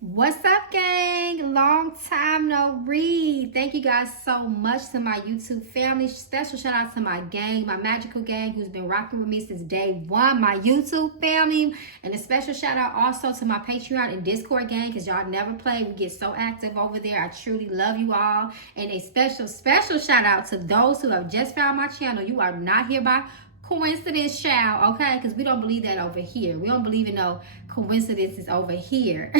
What's up, gang? Long time no read. Thank you guys so much to my YouTube family. Special shout out to my gang, my magical gang, who's been rocking with me since day one, my YouTube family. And a special shout out also to my Patreon and Discord gang, because y'all never play. We get so active over there. I truly love you all. And a special shout out to those who have just found my channel. You are not here by coincidence, child, okay? Because we don't believe that over here. We don't believe in no coincidences over here.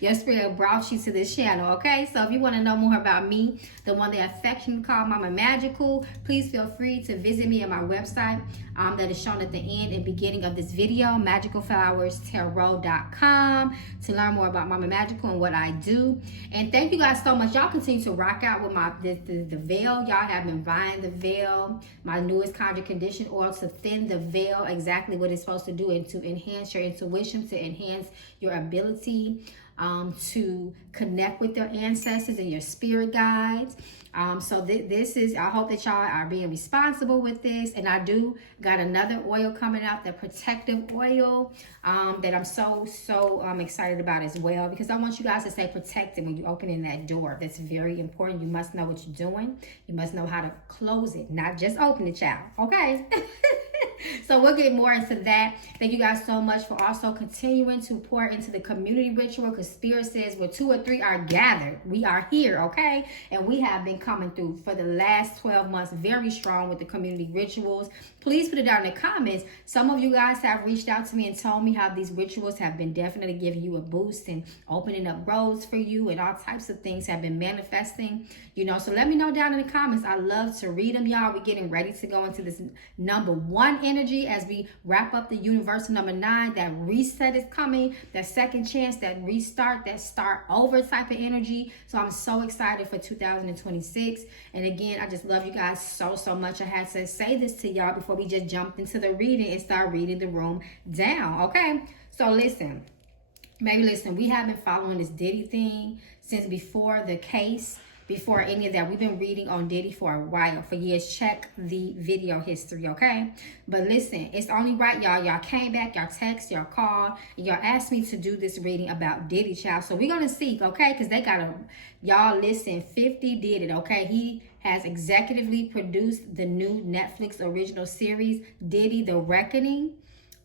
Your spirit brought you to this channel, okay? So if you want to know more about me, the one that affectionately call Mama Magical, please feel free to visit me at my website that is shown at the end and beginning of this video, magicalflowerstarot.com, to learn more about Mama Magical and what I do. And thank you guys so much. Y'all continue to rock out with my the veil. Y'all have been buying the veil, my newest conjure condition oil to thin the veil, exactly what it's supposed to do, and to enhance your intuition, to enhance your ability to connect with your ancestors and your spirit guides. So this is, I hope that y'all are being responsible with this. And I do got another oil coming out, the protective oil, that I'm so excited about as well, because I want you guys to stay protected when you open in that door. That's very important. You must know what you're doing. You must know how to close it, not just open the child, okay? So we'll get more into that. Thank you guys so much for also continuing to pour into the community ritual, because Spirit says where 2 or 3 are gathered, we are here, okay? And we have been coming through for the last 12 months very strong with the community rituals. Please put it down in the comments. Some of you guys have reached out to me and told me how these rituals have been definitely giving you a boost and opening up roads for you, and all types of things have been manifesting, you know. So let me know down in the comments. I love to read them, y'all. We're getting ready to go into this number 1 energy as we wrap up the universal number 9. That reset is coming, that second chance, that restart, that start over type of energy. So I'm so excited for 2026. And again, I just love you guys so much. I had to say this to y'all before we just jumped into the reading and start reading the room down, okay? So listen, we have been following this Diddy thing since before the case. Before any of that, we've been reading on Diddy for a while, for years. Check the video history, okay? But listen, it's only right, y'all came back, y'all text, y'all called, and y'all asked me to do this reading about Diddy, child. So we're gonna see, okay? Because they got y'all listen, 50 did it, okay? He has executively produced the new Netflix original series, Diddy, The Reckoning.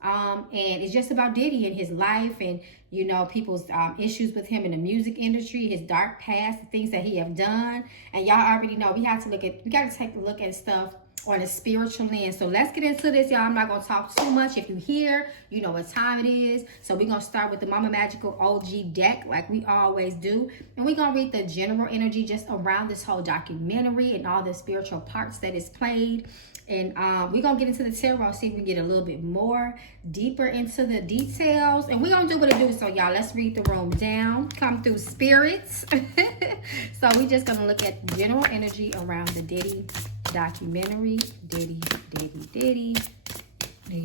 And it's just about Diddy and his life, and you know, people's issues with him in the music industry, his dark past, the things that he have done. And y'all already know we got to take a look at stuff on a spiritual lens. So let's get into this, y'all. I'm not gonna talk too much. If you hear, you know what time it is. So we're gonna start with the Mama Magical OG deck, like we always do, and we're gonna read the general energy just around this whole documentary and all the spiritual parts that is played. And we're going to get into the tarot, see if we can get a little bit more deeper into the details. And we're going to do what it do. So, y'all, let's read the room down. Come through, spirits. So, we're just going to look at general energy around the Diddy documentary. Diddy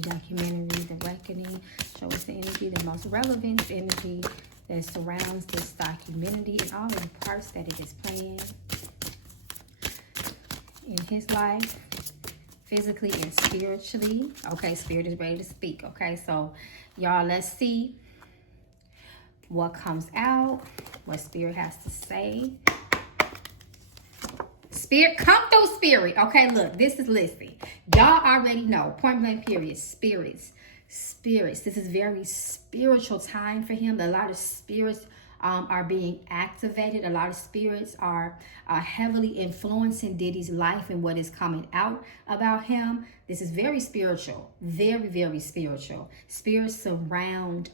documentary, The Reckoning. Show us the energy, the most relevant energy that surrounds this documentary and all of the parts that it is playing in his life, physically and spiritually. Okay, Spirit is ready to speak. Okay, so y'all, let's see what comes out, what Spirit has to say. Spirit, come through, Spirit. Okay, look, this is, listen, y'all already know, point blank period, spirits. This is very spiritual time for him. A lot of spirits are being activated. A lot of spirits are heavily influencing Diddy's life and what is coming out about him. This is very spiritual, very spiritual. Spirits surround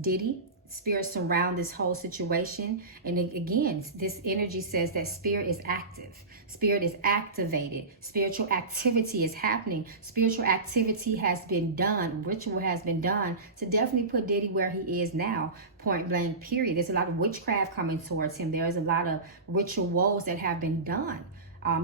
Diddy. Spirits surround this whole situation. And again, this energy says that spirit is active. Spirit is activated. Spiritual activity is happening. Spiritual activity has been done. Ritual has been done to definitely put Diddy where he is now. Point blank, period. There's a lot of witchcraft coming towards him. There's a lot of rituals that have been done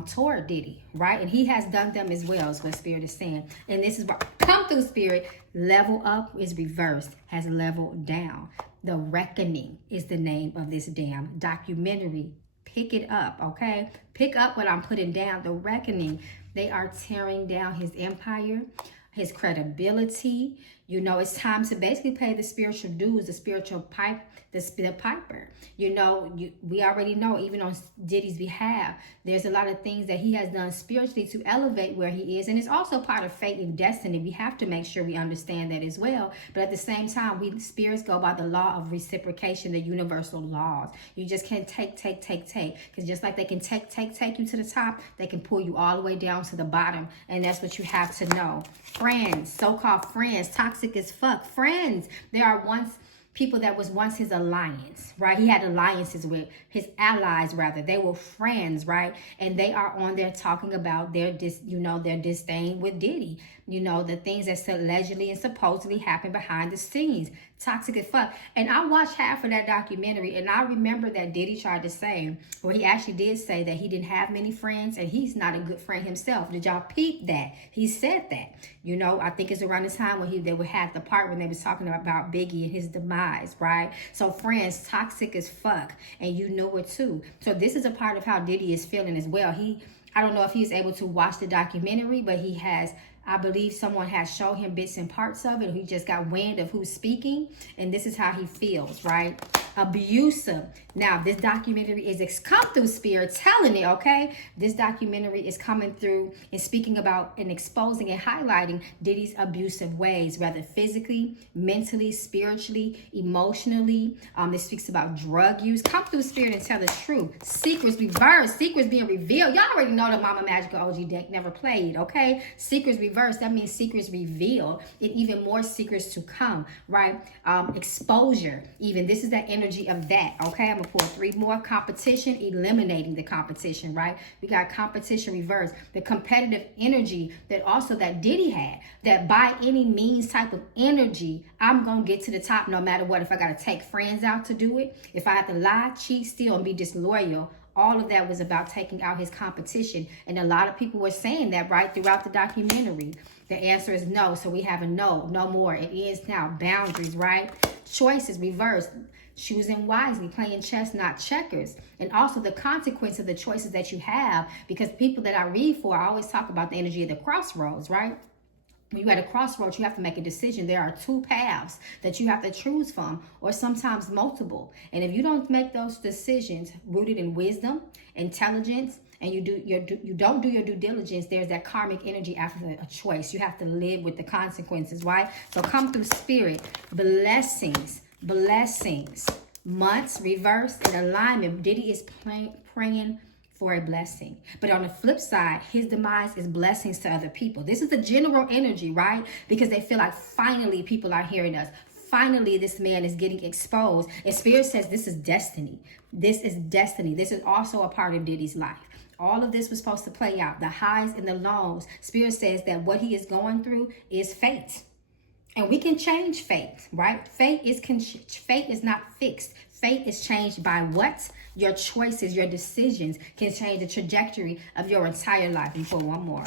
toward Diddy, right? And he has done them as well, is what Spirit is saying. And this is what come through, Spirit. Level up is reversed, has leveled down. The Reckoning is the name of this damn documentary. Pick it up, okay? Pick up what I'm putting down. The Reckoning. They are tearing down his empire, his credibility. You know, it's time to basically pay the spiritual dues, the spiritual pipe, the piper. You know, we already know, even on Diddy's behalf, there's a lot of things that he has done spiritually to elevate where he is. And it's also part of fate and destiny. We have to make sure we understand that as well. But at the same time, we spirits go by the law of reciprocation, the universal laws. You just can't take. Because just like they can take you to the top, they can pull you all the way down to the bottom. And that's what you have to know. Friends, so-called friends, toxic as fuck. Friends, there are people that was once his alliance, right? He had alliances with his allies, rather. They were friends, right? And they are on there talking about their disdain with Diddy. You know, the things that allegedly and supposedly happened behind the scenes. Toxic as fuck. And I watched half of that documentary, and I remember that Diddy tried to say, or he actually did say, that he didn't have many friends and he's not a good friend himself. Did y'all peep that? He said that. You know, I think it's around the time when they would have the part when they was talking about Biggie and his demise, right? So friends, toxic as fuck. And you know it too. So this is a part of how Diddy is feeling as well. I don't know if he's able to watch the documentary, but he has, I believe someone has shown him bits and parts of it. He just got wind of who's speaking, and this is how he feels, right? Abusive. Now, this documentary is come through spirit telling it, okay? This documentary is coming through and speaking about and exposing and highlighting Diddy's abusive ways, whether physically, mentally, spiritually, emotionally. It speaks about drug use. Come through spirit and tell the truth. Secrets reversed. Secrets being revealed. Y'all already know the Mama Magical OG deck never played, okay? Secrets reversed. That means secrets revealed, and even more secrets to come, right? Exposure. Even this is that energy of that, okay? I'm gonna pull 3 more. Competition, eliminating the competition, right? We got competition reversed. The competitive energy that Diddy had, that by any means type of energy, I'm gonna get to the top no matter what. If I gotta take friends out to do it, if I have to lie, cheat, steal, and be disloyal, all of that was about taking out his competition. And a lot of people were saying that, right, throughout the documentary. The answer is no. So we have a no more. It is now. Boundaries, right? Choices reversed. Choosing wisely, playing chess, not checkers. And also the consequence of the choices that you have, because people that I read for, I always talk about the energy of the crossroads, right? When you're at a crossroads, you have to make a decision. There are 2 paths that you have to choose from, or sometimes multiple. And if you don't make those decisions rooted in wisdom, intelligence, and you don't do your due diligence, there's that karmic energy after a choice. You have to live with the consequences, right? So come through spirit. Blessings. Months reversed in alignment. Diddy is praying for a blessing. But on the flip side, his demise is blessings to other people. This is the general energy, right? Because they feel like finally people are hearing us. Finally, this man is getting exposed. And spirit says this is destiny. This is destiny. This is also a part of Diddy's life. All of this was supposed to play out. The highs and the lows. Spirit says that what he is going through is fate. And we can change fate, right? Fate is not fixed. Fate is changed by what? Your choices, your decisions can change the trajectory of your entire life. And for one more.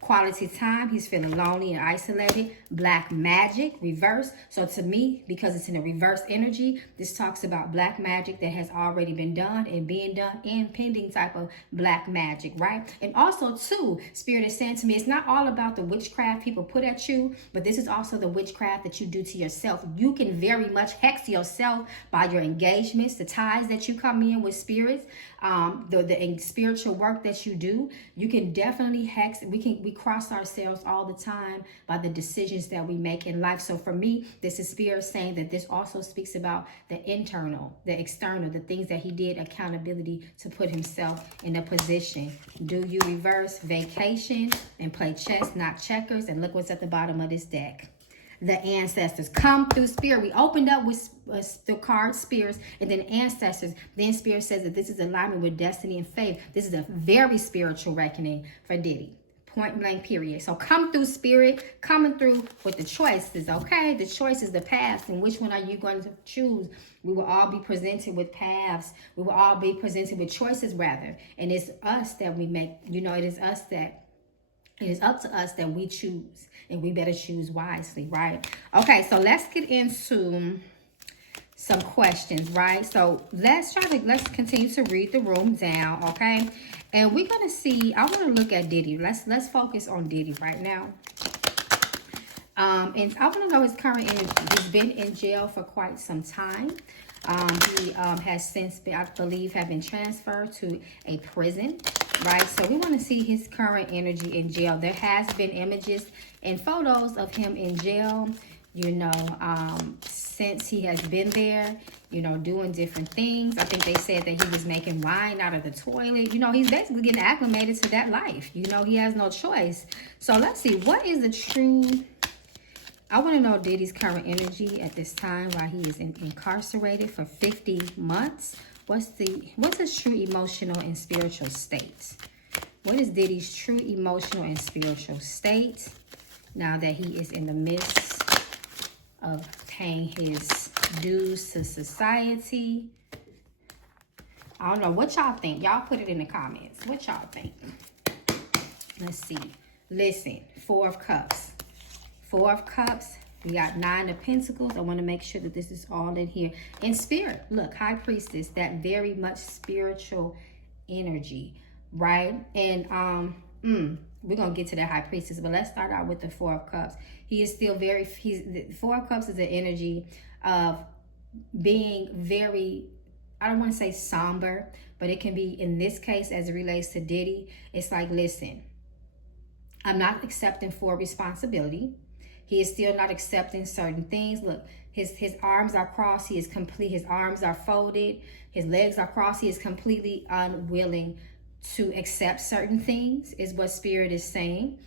Quality time, he's feeling lonely and isolated. Black magic, reverse. So to me, because it's in a reverse energy, this talks about black magic that has already been done and being done, and pending type of black magic, right? And also too, spirit is saying to me, it's not all about the witchcraft people put at you, but this is also the witchcraft that you do to yourself. You can very much hex yourself by your engagements, the ties that you come in with spirits, the spiritual work that you do. You can definitely hex. We cross ourselves all the time by the decisions that we make in life. So for me, this is spirit saying that this also speaks about the internal, the external, the things that he did, accountability to put himself in a position. Do you reverse? Vacation and play chess, not checkers. And look what's at the bottom of this deck. The ancestors. Come through spirit. We opened up with the card spirits and then ancestors. Then spirit says that this is alignment with destiny and faith. This is a very spiritual reckoning for Diddy. Point blank, period. So come through spirit, coming through with the choices, okay? The choices, the paths, and which one are you going to choose? We will all be presented with paths. We will all be presented with choices, rather. And it's us that we make, it is up to us that we choose, and we better choose wisely, right? Okay, so let's get into some questions, right? So let's continue to read the room down, okay? And we're gonna see. I want to look at Diddy. Let's focus on Diddy right now. And I want to know his current energy. He's been in jail for quite some time. He has since been, I believe, have been transferred to a prison, right? So we want to see his current energy in jail. There has been images and photos of him in jail, you know, since he has been there, you know, doing different things. I think they said that he was making wine out of the toilet. You know, he's basically getting acclimated to that life. You know, he has no choice. So let's see, what is the true... I want to know Diddy's current energy at this time while he is incarcerated for 50 months. What's his true emotional and spiritual state? What is Diddy's true emotional and spiritual state now that he is in the midst of paying his dues to society? I don't know. What y'all think? Y'all put it in the comments. What y'all think? Let's see. Listen, Four of Cups. Four of Cups. We got Nine of Pentacles. I want to make sure that this is all in here. In spirit, look, High Priestess, that very much spiritual energy, right? And we're going to get to that High Priestess, but let's start out with the Four of Cups. He is still very, the Four of Cups is the energy of being very, I don't want to say somber, but it can be, in this case, as it relates to Diddy, it's like, listen, I'm not accepting full responsibility. He is still not accepting certain things. Look, his arms are crossed. He is complete. His arms are folded. His legs are crossed. He is completely unwilling to accept certain things, is what Spirit is saying.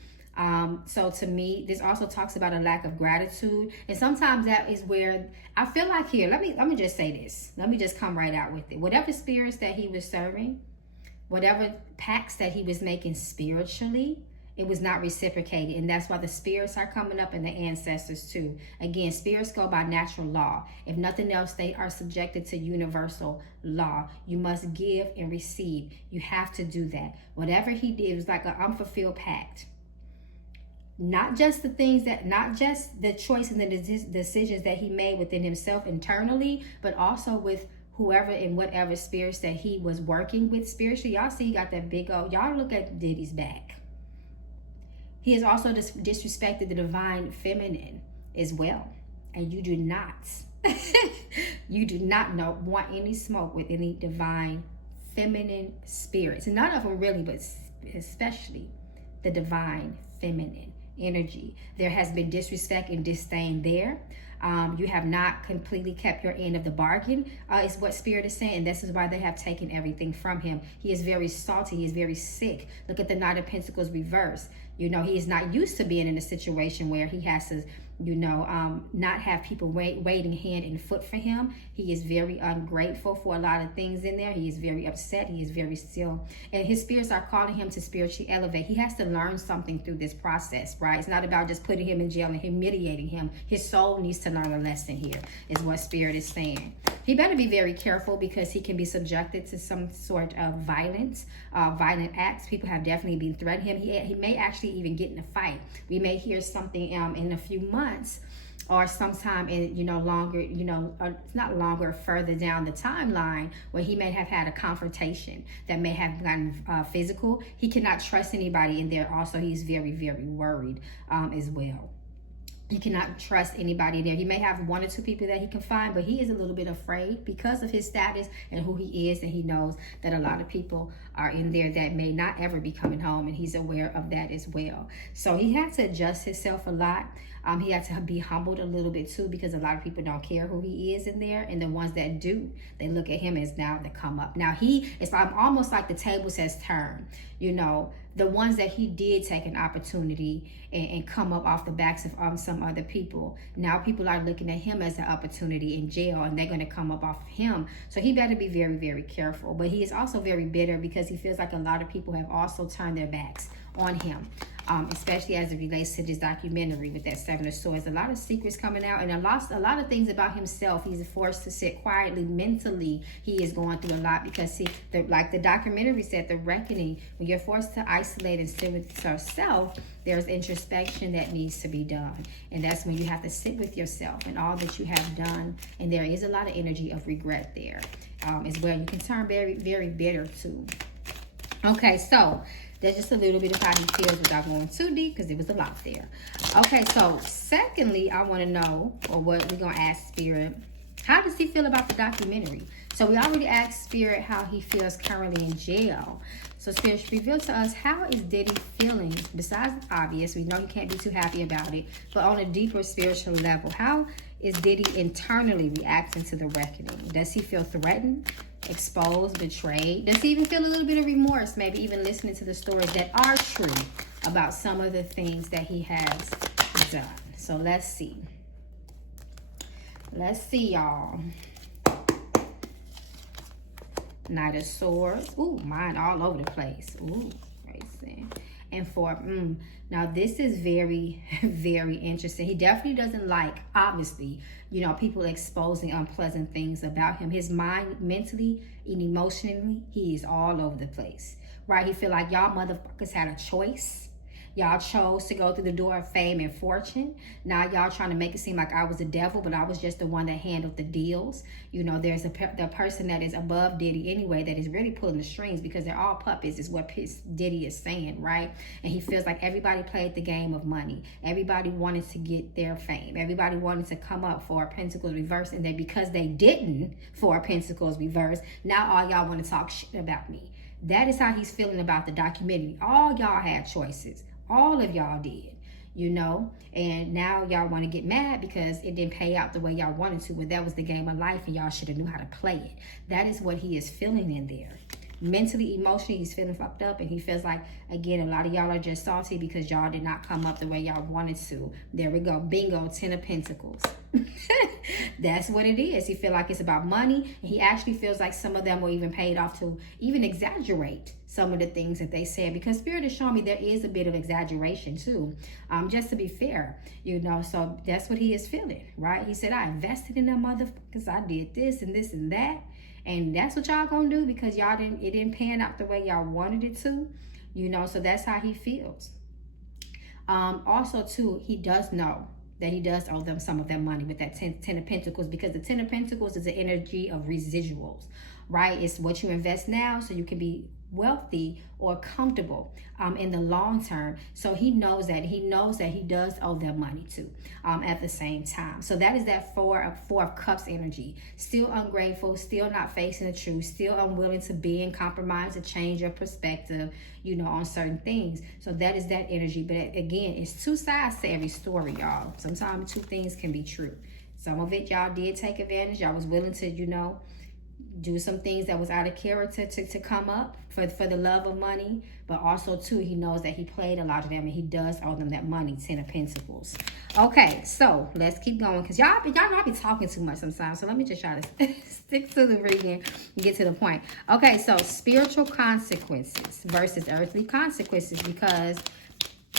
So to me, this also talks about a lack of gratitude. And sometimes that is where I feel like here, let me just say this. Let me just come right out with it. Whatever spirits that he was serving, whatever pacts that he was making spiritually, it was not reciprocated, and that's why the spirits are coming up and the ancestors too. Again, spirits go by natural law. If nothing else, they are subjected to universal law. You must give and receive. You have to do that. Whatever he did was like an unfulfilled pact. Not just the things that, not just the choice and the decisions that he made within himself internally, but also with whoever and whatever spirits that he was working with spiritually. Y'all see he got that big old, y'all look at Diddy's back. He has also disrespected the divine feminine as well. And you do not, you do not want any smoke with any divine feminine spirits. None of them really, but especially the divine feminine energy. There has been disrespect and disdain there. You have not completely kept your end of the bargain, is what Spirit is saying. And this is why they have taken everything from him. He is very salty. He is very sick. Look at the Knight of Pentacles reverse. You know, he is not used to being in a situation where he has to, you know, not have people waiting hand and foot for him. He is very ungrateful for a lot of things in there. He is very upset. He is very still. And his spirits are calling him to spiritually elevate. He has to learn something through this process, right? It's not about just putting him in jail and humiliating him. His soul needs to learn a lesson here, is what Spirit is saying. He better be very careful because he can be subjected to some sort of violence, violent acts. People have definitely been threatening him. He may actually even get in a fight. We may hear something in a few months or sometime in, you know, longer, you know, not longer, further down the timeline where he may have had a confrontation that may have gotten physical. He cannot trust anybody in there. Also, he's very, very worried as well. He cannot trust anybody there. He may have one or two people that he can find, but he is a little bit afraid because of his status and who he is. And he knows that a lot of people are in there that may not ever be coming home. And he's aware of that as well. So he had to adjust himself a lot. He had to be humbled a little bit too, because a lot of people don't care who he is in there. And the ones that do, they look at him as now the come up. Now it's almost like the tables has turned. You know, the ones that he did take an opportunity and come up off the backs of some other people. Now people are looking at him as an opportunity in jail, and they're going to come up off of him. So he better be very, very careful. But he is also very bitter because he feels like a lot of people have also turned their backs on him. Especially as it relates to this documentary with that Seven of Swords. A lot of secrets coming out, and a lot of things about himself. He's forced to sit quietly. Mentally, he is going through a lot because like the documentary said, the reckoning, when you're forced to isolate and sit with yourself, there's introspection that needs to be done. And that's when you have to sit with yourself and all that you have done. And there is a lot of energy of regret there as well. You can turn very, very bitter too. Okay, so That's just a little bit of how he feels without going too deep, because there was a lot there. Okay, so secondly, I want to know, or what we're going to ask Spirit, how does he feel about the documentary? So we already asked Spirit how he feels currently in jail. So Spirit, reveal to us, how is Diddy feeling? Besides the obvious, we know he can't be too happy about it, but on a deeper spiritual level, how is Diddy internally reacting to the reckoning? Does he feel threatened, exposed, betrayed? Does he even feel a little bit of remorse, maybe even listening to the stories that are true about some of the things that he has done? So let's see. Let's see, y'all. Knight of Swords. Ooh, mine all over the place. Ooh, racing. And for, now this is very, very interesting. He definitely doesn't like, obviously, you know, people exposing unpleasant things about him. His mind, mentally and emotionally, he is all over the place, right? He feel like y'all motherfuckers had a choice. Y'all chose to go through the door of fame and fortune. Now y'all trying to make it seem like I was the devil, but I was just the one that handled the deals. You know, there's the person that is above Diddy anyway that is really pulling the strings, because they're all puppets is what Diddy is saying, right? And he feels like everybody played the game of money. Everybody wanted to get their fame. Everybody wanted to come up for a Pentacles reverse, and then because they didn't for a Pentacles reverse, now all y'all want to talk shit about me. That is how he's feeling about the documentary. All y'all had choices. All of y'all did, you know, and now y'all want to get mad because it didn't pay out the way y'all wanted to, but that was the game of life and y'all should have knew how to play it. That is what he is feeling in there. Mentally, emotionally, he's feeling fucked up, and he feels like, again, a lot of y'all are just salty because y'all did not come up the way y'all wanted to. There we go. Bingo, 10 of Pentacles. That's what it is. He feel like it's about money, and he actually feels like some of them were even paid off to even exaggerate some of the things that they said, because Spirit is showing me there is a bit of exaggeration too, just to be fair, you know. So that's what he is feeling, right? He said, I invested in them motherfuckers, I did this and this and that, and that's what y'all gonna do because it didn't pan out the way y'all wanted it to, you know. So that's how he feels. Also too, he does know that he does owe them some of that money with that 10 of Pentacles, because the 10 of Pentacles is the energy of residuals, right? It's what you invest now so you can be wealthy or comfortable in the long term. So he knows that he does owe them money too at the same time. So that is that four of Cups energy. Still ungrateful, still not facing the truth, still unwilling to be in compromise, to change your perspective, you know, on certain things. So that is that energy. But again, it's two sides to every story, y'all. Sometimes two things can be true. Some of it y'all did take advantage. Y'all was willing to, you know, do some things that was out of character to come up for the love of money. But also too, he knows that he played a lot of them, and he does owe them that money, 10 of Pentacles. Okay, so let's keep going, because y'all know I be talking too much sometimes, so let me just try to stick to the reading and get to the point. Okay, so spiritual consequences versus earthly consequences, because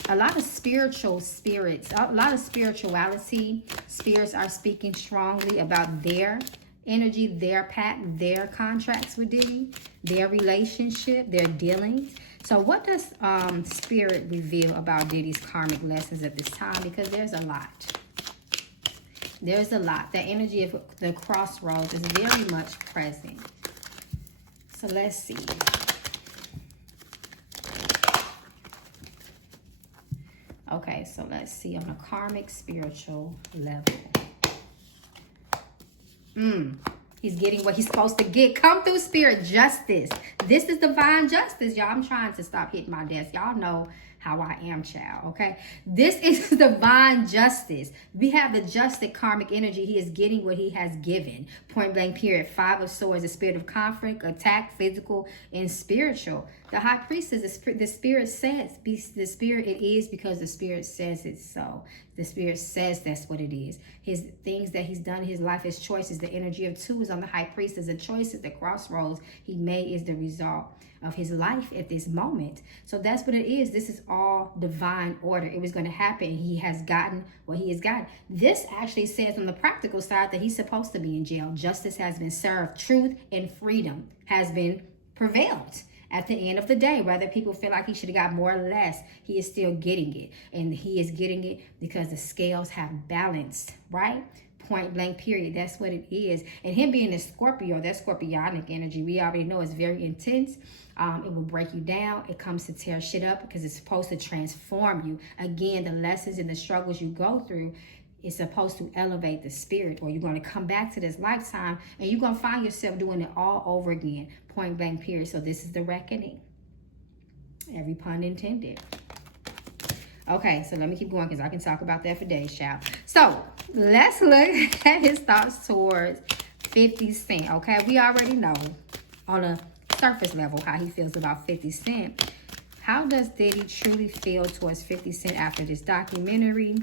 a lot of spiritual spirits, a lot of spirituality spirits are speaking strongly about their energy, their pact, their contracts with Diddy, their relationship, their dealings. So what does Spirit reveal about Diddy's karmic lessons at this time? Because there's a lot. There's a lot. The energy of the crossroads is very much present. So let's see. Okay, so let's see on a karmic spiritual level. He's getting what he's supposed to get. Come through, Spirit. Justice. This is divine justice, y'all. I'm trying to stop hitting my desk. Y'all know how I am, child, okay? This is divine justice. We have the justic karmic energy. He is getting what he has given. Point blank period. 5 of Swords, the spirit of conflict, attack, physical, and spiritual. The High Priestess, the Spirit says, the Spirit it is because the Spirit says it's so. The Spirit says that's what it is. His things that he's done in his life, his choices, the energy of 2 is on the High Priestess. The choices, the crossroads he made is the result of his life at this moment. So that's what it is. This is all divine order. It was going to happen. He has gotten what he has gotten. This actually says on the practical side that he's supposed to be in jail. Justice has been served. Truth and freedom has been prevailed. At the end of the day, whether people feel like he should have got more or less, he is still getting it. And he is getting it because the scales have balanced, right? Point blank period. That's what it is. And him being a Scorpio, that Scorpionic energy, we already know is very intense. It will break you down. It comes to tear shit up because it's supposed to transform you. Again, the lessons and the struggles you go through is supposed to elevate the spirit, or you're going to come back to this lifetime and you're going to find yourself doing it all over again. Point blank period. So this is the reckoning. Every pun intended. Okay, so let me keep going because I can talk about that for days, child. So let's look at his thoughts towards 50 Cent. Okay, we already know on a surface level how he feels about 50 Cent. How does Diddy truly feel towards 50 Cent after this documentary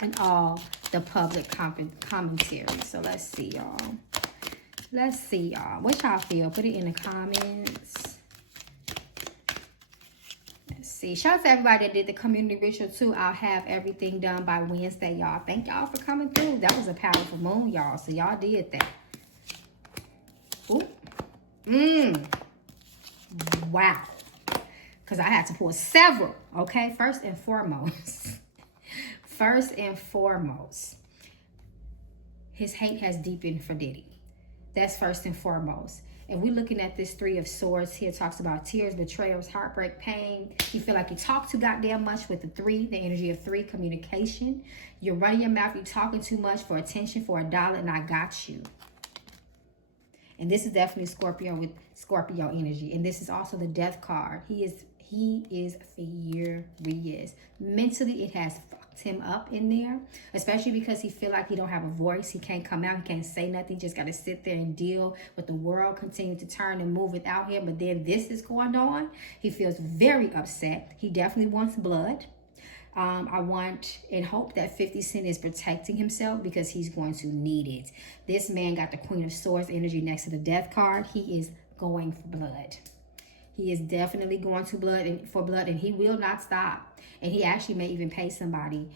and all the public commentary? So let's see, y'all. Let's see, y'all. What y'all feel? Put it in the comments. See, shout out to everybody that did the community ritual too. I'll have everything done by Wednesday, y'all. Thank y'all for coming through. That was a powerful moon, y'all. So y'all did that. Ooh. Wow. Because I had to pull several. Okay. First and foremost. His hate has deepened for Diddy. That's first and foremost. And we're looking at this Three of Swords here. It talks about tears, betrayals, heartbreak, pain. You feel like you talk too goddamn much with the 3, the energy of 3, communication. You're running your mouth. You're talking too much for attention, for $1, and I got you. And this is definitely Scorpio with Scorpio energy. And this is also the Death card. He is furious. Mentally, it has fucked him up in there, especially because he feel like he don't have a voice. He can't come out. He can't say nothing. Just got to sit there and deal with the world continue to turn and move without him. But then this is going on. He feels very upset. He definitely wants blood. I want and hope that 50 Cent is protecting himself because he's going to need it. This man got the Queen of Swords energy next to the Death card. He is going for blood. He is definitely going to blood and he will not stop. And he actually may even pay somebody.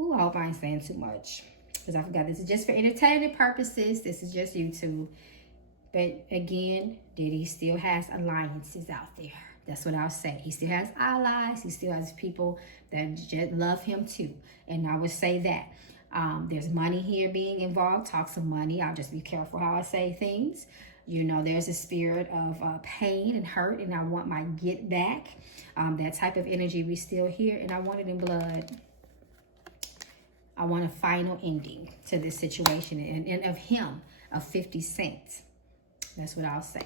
Ooh, I hope I ain't saying too much because I forgot this is just for entertainment purposes. This is just YouTube. But again, Diddy still has alliances out there. That's what I'll say. He still has allies. He still has people that just love him too. And I would say that. There's money here being involved. Talks of money. I'll just be careful how I say things. You know, there's a spirit of pain and hurt, and I want my get back. That type of energy we still hear, and I want it in blood. I want a final ending to this situation, and of him, of 50 Cent. That's what I'll say.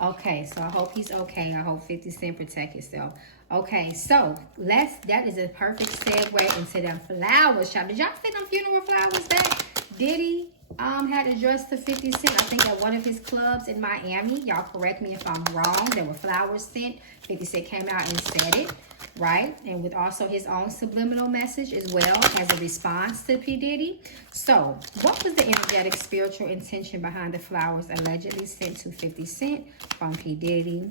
Okay, so I hope he's okay. I hope 50 Cent protect himself. Okay, so that is a perfect segue into them flowers shop. Did y'all see them funeral flowers that Diddy had addressed to 50 Cent? I think at one of his clubs in Miami. Y'all correct me if I'm wrong. There were flowers sent. 50 Cent came out and said it, right? And with also his own subliminal message as well as a response to P. Diddy. So what was the energetic spiritual intention behind the flowers allegedly sent to 50 Cent from P. Diddy?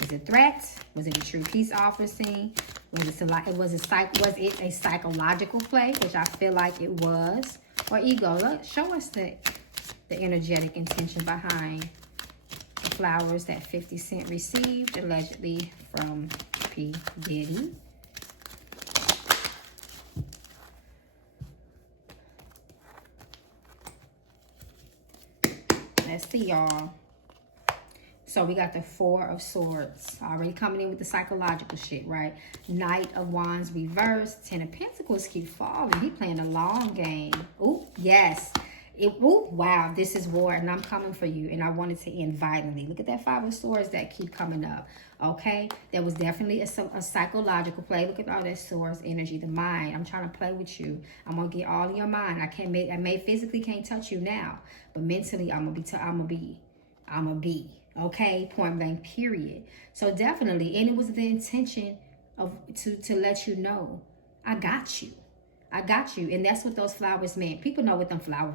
Was it threats? Was it a true peace offering? Was it a psychological play, which I feel like it was? Or ego? Look, show us the energetic intention behind the flowers that 50 Cent received allegedly from P. Diddy. Let's see, y'all. So we got the Four of Swords already coming in with the psychological shit, right? Knight of Wands reversed. 10 of Pentacles keep falling. He playing a long game. Ooh, yes. Ooh, wow, this is war, and I'm coming for you, and I wanted to end violently. Look at that Five of Swords that keep coming up, okay? There was definitely a psychological play. Look at all that Swords energy, the mind. I'm trying to play with you. I'm going to get all in your mind. I may physically can't touch you now, but mentally, I'm going to be. Okay, point blank, period. So definitely, and it was the intention of to let you know, I got you. I got you. And that's what those flowers meant. People know what them flowers,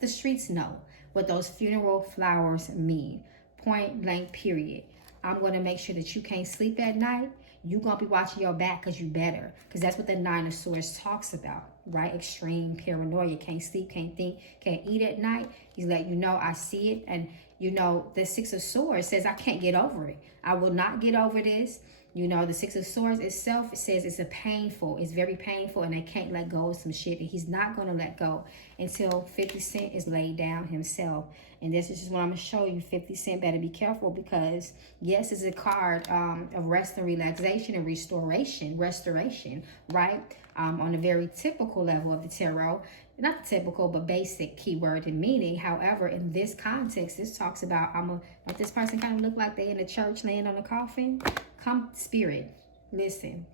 the streets know what those funeral flowers mean. Point blank, period. I'm going to make sure that you can't sleep at night. You're going to be watching your back because you better. Because that's what the Nine of Swords talks about, right? Extreme paranoia. Can't sleep, can't think, can't eat at night. He's letting you know, I see it. And you know, the Six of Swords says, I can't get over it. I will not get over this. You know, the Six of Swords itself, it says it's very painful, and they can't let go of some shit, and he's not going to let go until 50 Cent is laid down himself. And this is just what I'm going to show you. 50 Cent better be careful, because yes, it's a card of rest and relaxation and restoration, right? On a very typical level of the tarot. Not typical, but basic keyword and meaning. However, in this context, this talks about, don't this person kind of look like they in a church laying on a coffin? Come, spirit, listen.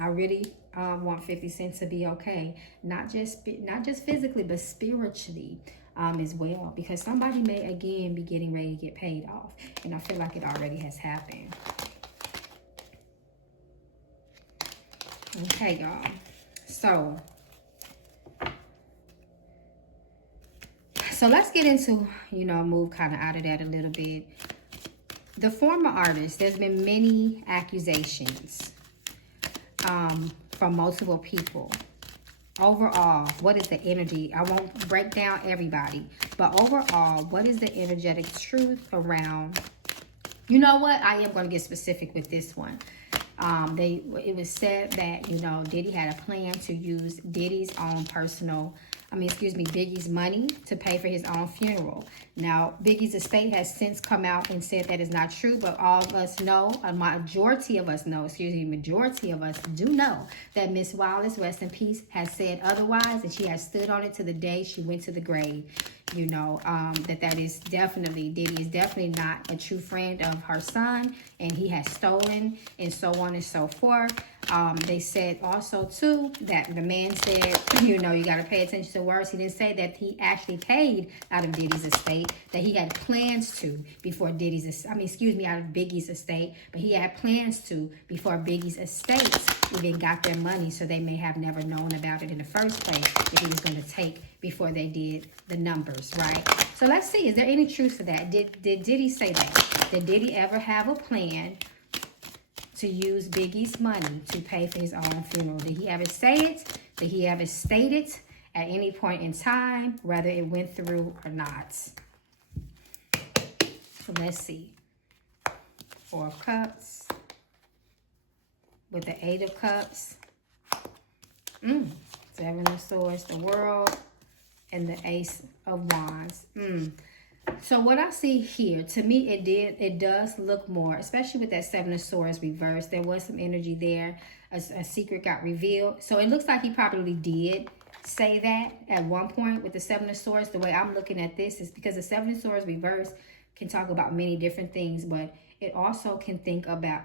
I really want 50 Cent to be okay. Not just physically, but spiritually as well. Because somebody may, again, be getting ready to get paid off. And I feel like it already has happened. Okay, y'all. So let's get into, you know, move kind of out of that a little bit. The former artist, there's been many accusations from multiple people. Overall, what is the energy? I won't break down everybody, but overall, what is the energetic truth around? You know what? I am going to get specific with this one. It was said that, you know, Diddy had a plan to use Diddy's own Biggie's money to pay for his own funeral. Now, Biggie's estate has since come out and said that is not true, but all of us know, majority of us do know that Miss Wallace, rest in peace, has said otherwise, and she has stood on it to the day she went to the grave. You know, that is definitely, Diddy is definitely not a true friend of her son, and he has stolen, and so on and so forth. They said also, too, that the man said, you know, you got to pay attention to words. He didn't say that he actually paid out of Diddy's estate, that he had plans to before out of Biggie's estate, but he had plans to before Biggie's estate even got their money, so they may have never known about it in the first place that he was going to take before they did the numbers, right? So let's see, is there any truth to that? Did Diddy say that? Did Diddy ever have a plan to use Biggie's money to pay for his own funeral? Did he ever say it? Did he ever state it at any point in time, whether it went through or not? So let's see. 4 of Cups with the 8 of Cups. 7 of Swords, the World, and the Ace of Wands. So what I see here, to me, it does look more, especially with that 7 of Swords reversed. There was some energy there. A secret got revealed. So it looks like he probably did say that at one point with the 7 of Swords. The way I'm looking at this is because the 7 of Swords reversed can talk about many different things, but it also can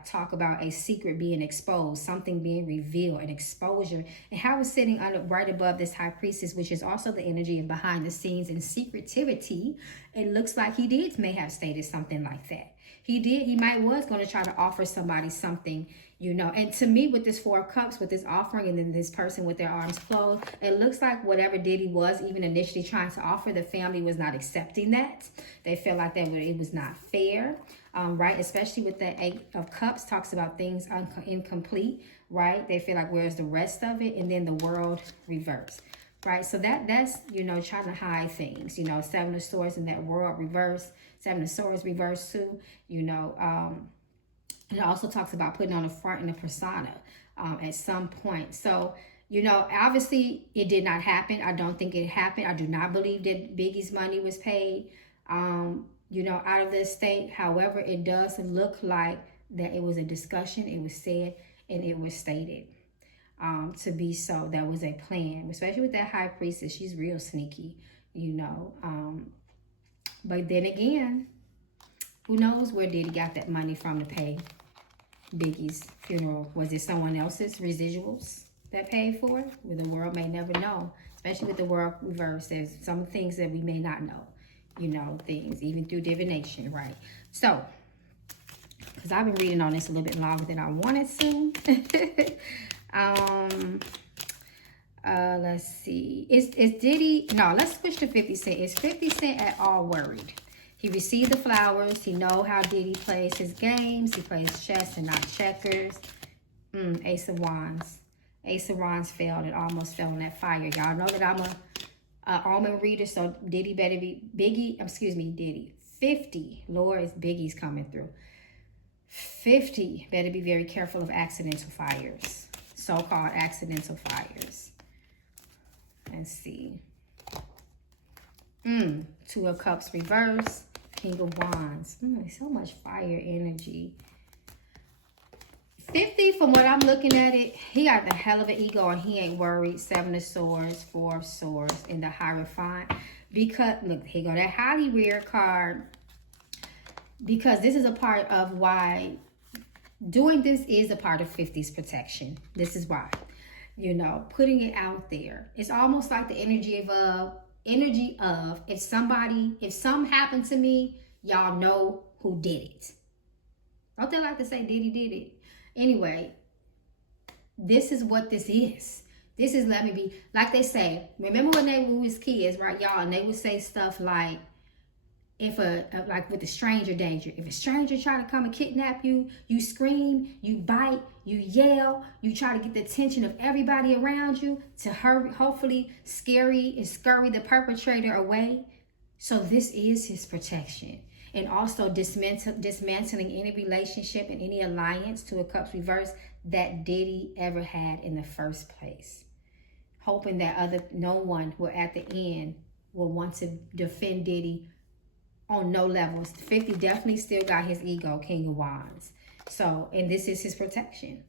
talk about a secret being exposed, something being revealed, an exposure, and how it's sitting right above this High Priestess, which is also the energy of behind the scenes and secretivity. It looks like he may have stated something like that. He was going to try to offer somebody something, you know. And to me, with this 4 of Cups, with this offering, and then this person with their arms closed, it looks like whatever Diddy was even initially trying to offer, the family was not accepting that. They felt like it was not fair, right? Especially with the 8 of Cups, talks about things incomplete, right? They feel like, where's the rest of it? And then the World reversed. Right, so that's, you know, trying to hide things, you know, 7 of Swords and that World reverse, 7 of Swords reverse too, you know. It also talks about putting on a front and a persona at some point. So, you know, obviously it did not happen. I don't think it happened. I do not believe that Biggie's money was paid, you know, out of the estate. However, it does look like that it was a discussion, it was said, and it was stated. To be so. That was a plan, especially with that High Priestess. She's real sneaky, you know. But then again, who knows where Diddy got that money from to pay Biggie's funeral? Was it someone else's residuals that paid for it? Well, the world may never know, especially with the World reverse. There's some things that we may not know, you know, things even through divination, right? So, because I've been reading on this a little bit longer than I wanted to. Let's see. Is Diddy, no, let's switch to 50 Cent. Is 50 Cent at all worried? He received the flowers. He know how Diddy plays his games. He plays chess and not checkers. Ace of Wands. Ace of Wands failed. It almost fell in that fire. Y'all know that I'm a almond reader, so Diddy better be, Diddy. 50. Lord, it's Biggie's coming through. 50, better be very careful of accidental fires. So-called accidental fires. Let's see. Two of Cups reverse. King of Wands. So much fire energy. 50, from what I'm looking at it, he got the hell of an ego and he ain't worried. 7 of Swords, 4 of Swords, in the Hierophant. Because, look, here go that highly rare card. Because this is a part of why doing this is a part of 50's protection. This is why. You know, putting it out there. It's almost like the energy of if something happened to me, y'all know who did it. Don't they like to say Diddy did it? Anyway, this is what this is. This is, let me be, like they say, remember when they were kids, right, y'all, and they would say stuff like, like with the stranger danger, if a stranger try to come and kidnap you, you scream, you bite, you yell, you try to get the attention of everybody around you to hopefully scurry the perpetrator away. So this is his protection. And also dismantling any relationship and any alliance, 2 of Cups reverse, that Diddy ever had in the first place. Hoping that no one will at the end will want to defend Diddy on no levels. 50 definitely still got his ego, King of Wands. So, and this is his protection.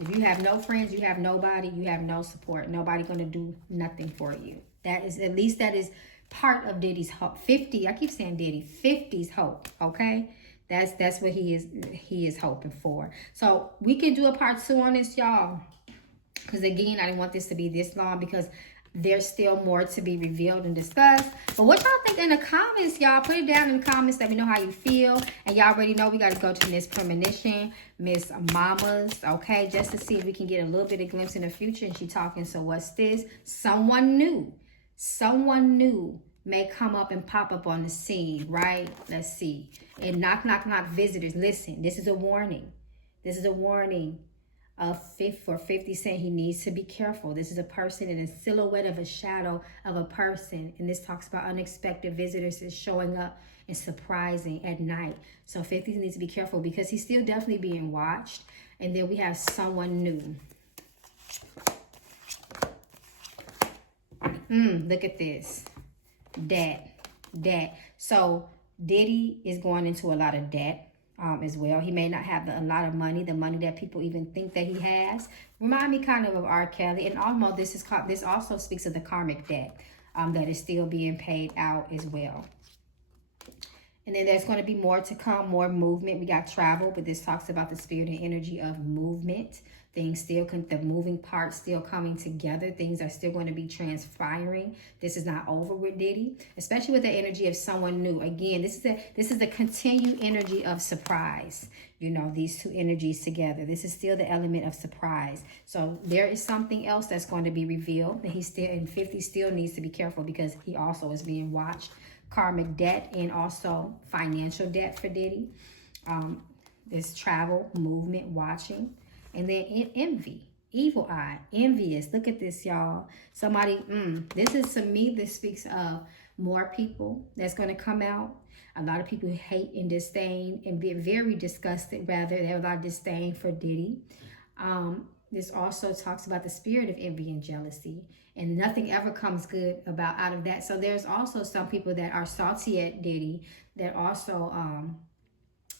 If you have no friends, you have nobody, you have no support. Nobody gonna do nothing for you. That is, at least that is part of Diddy's hope. 50, I keep saying Diddy, 50's hope, okay? That's what he is hoping for. So we can do a part 2 on this, y'all. Because again, I didn't want this to be this long because there's still more to be revealed and discussed. But what y'all think in the comments, y'all? Put it down in the comments. Let me know how you feel. And y'all already know we got to go to Miss Premonition, Miss Mama's, okay? Just to see if we can get a little bit of glimpse in the future. And she talking, so what's this? Someone new may come up and pop up on the scene, right? Let's see. And knock, knock, knock, visitors. Listen, this is a warning. This is a warning. For 50 Cent, he needs to be careful. This is a person in a silhouette of a shadow of a person. And this talks about unexpected visitors is showing up and surprising at night. So 50 needs to be careful because he's still definitely being watched. And then we have someone new. Look at this. Debt. So Diddy is going into a lot of debt. As well. He may not have a lot of money, the money that people even think that he has. Remind me kind of R. Kelly. And almost this also speaks of the karmic debt that is still being paid out as well. And then there's going to be more to come, more movement. We got travel, but this talks about the spirit and energy of movement. Things still, the moving parts still coming together. Things are still going to be transpiring. This is not over with Diddy, especially with the energy of someone new. Again, this is the continued energy of surprise. You know, these two energies together. This is still the element of surprise. So there is something else that's going to be revealed. And 50 still needs to be careful because he also is being watched. Karmic debt and also financial debt for Diddy. There's travel, movement, watching. And then envy, evil eye, envious. Look at this, y'all. Somebody, this is, to me, this speaks of more people that's going to come out. A lot of people hate and disdain and be very disgusted, rather. They have a lot of disdain for Diddy. This also talks about the spirit of envy and jealousy. And nothing ever comes good out of that. So there's also some people that are salty at Diddy that also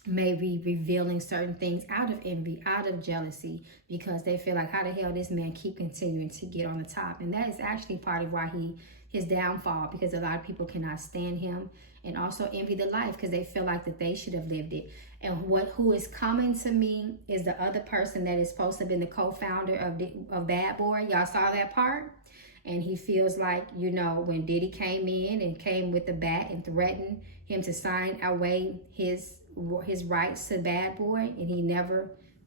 may be revealing certain things out of envy, out of jealousy, because they feel like, how the hell this man keep continuing to get on the top? And that is actually part of why his downfall, because a lot of people cannot stand him, and also envy the life because they feel like that they should have lived it. And who is coming to me is the other person that is supposed to have been the co-founder of Bad Boy. Y'all saw that part? And he feels like, you know, when Diddy came in and came with the bat and threatened him to sign away his rights to Bad Boy, and he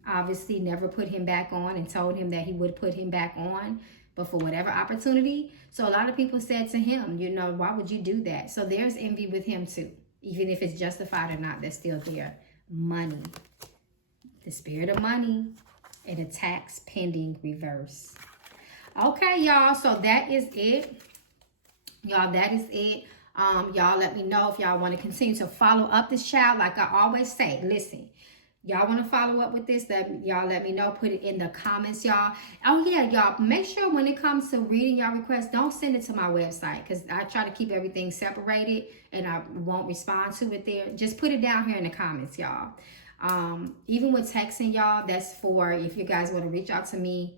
obviously never put him back on and told him that he would put him back on, but for whatever opportunity. So a lot of people said to him, you know, why would you do that? So there's envy with him too. Even if it's justified or not, that's still there. Money. The spirit of money. And a tax pending reverse. Okay, y'all. So that is it. Y'all, that is it. Y'all let me know if y'all want to continue to follow up this child. Like I always say, listen, y'all want to follow up with this, y'all let me know. Put it in the comments, y'all. Oh yeah, y'all, make sure when it comes to reading y'all requests, don't send it to my website, because I try to keep everything separated and I won't respond to it there. Just put it down here in the comments, y'all. Even with texting, y'all, that's for if you guys want to reach out to me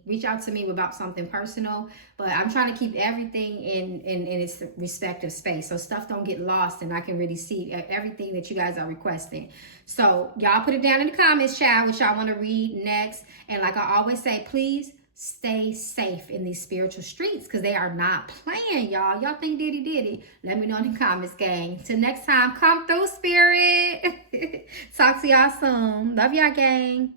about something personal. But I'm trying to keep everything in its respective space, so stuff don't get lost and I can really see everything that you guys are requesting. So y'all put it down in the comments, child, what y'all want to read next. And like I always say, please stay safe in these spiritual streets, because they are not playing, y'all. Y'all think Diddy? Let me know in the comments, gang. Till next time, come through, spirit. Talk to y'all soon. Love y'all, gang.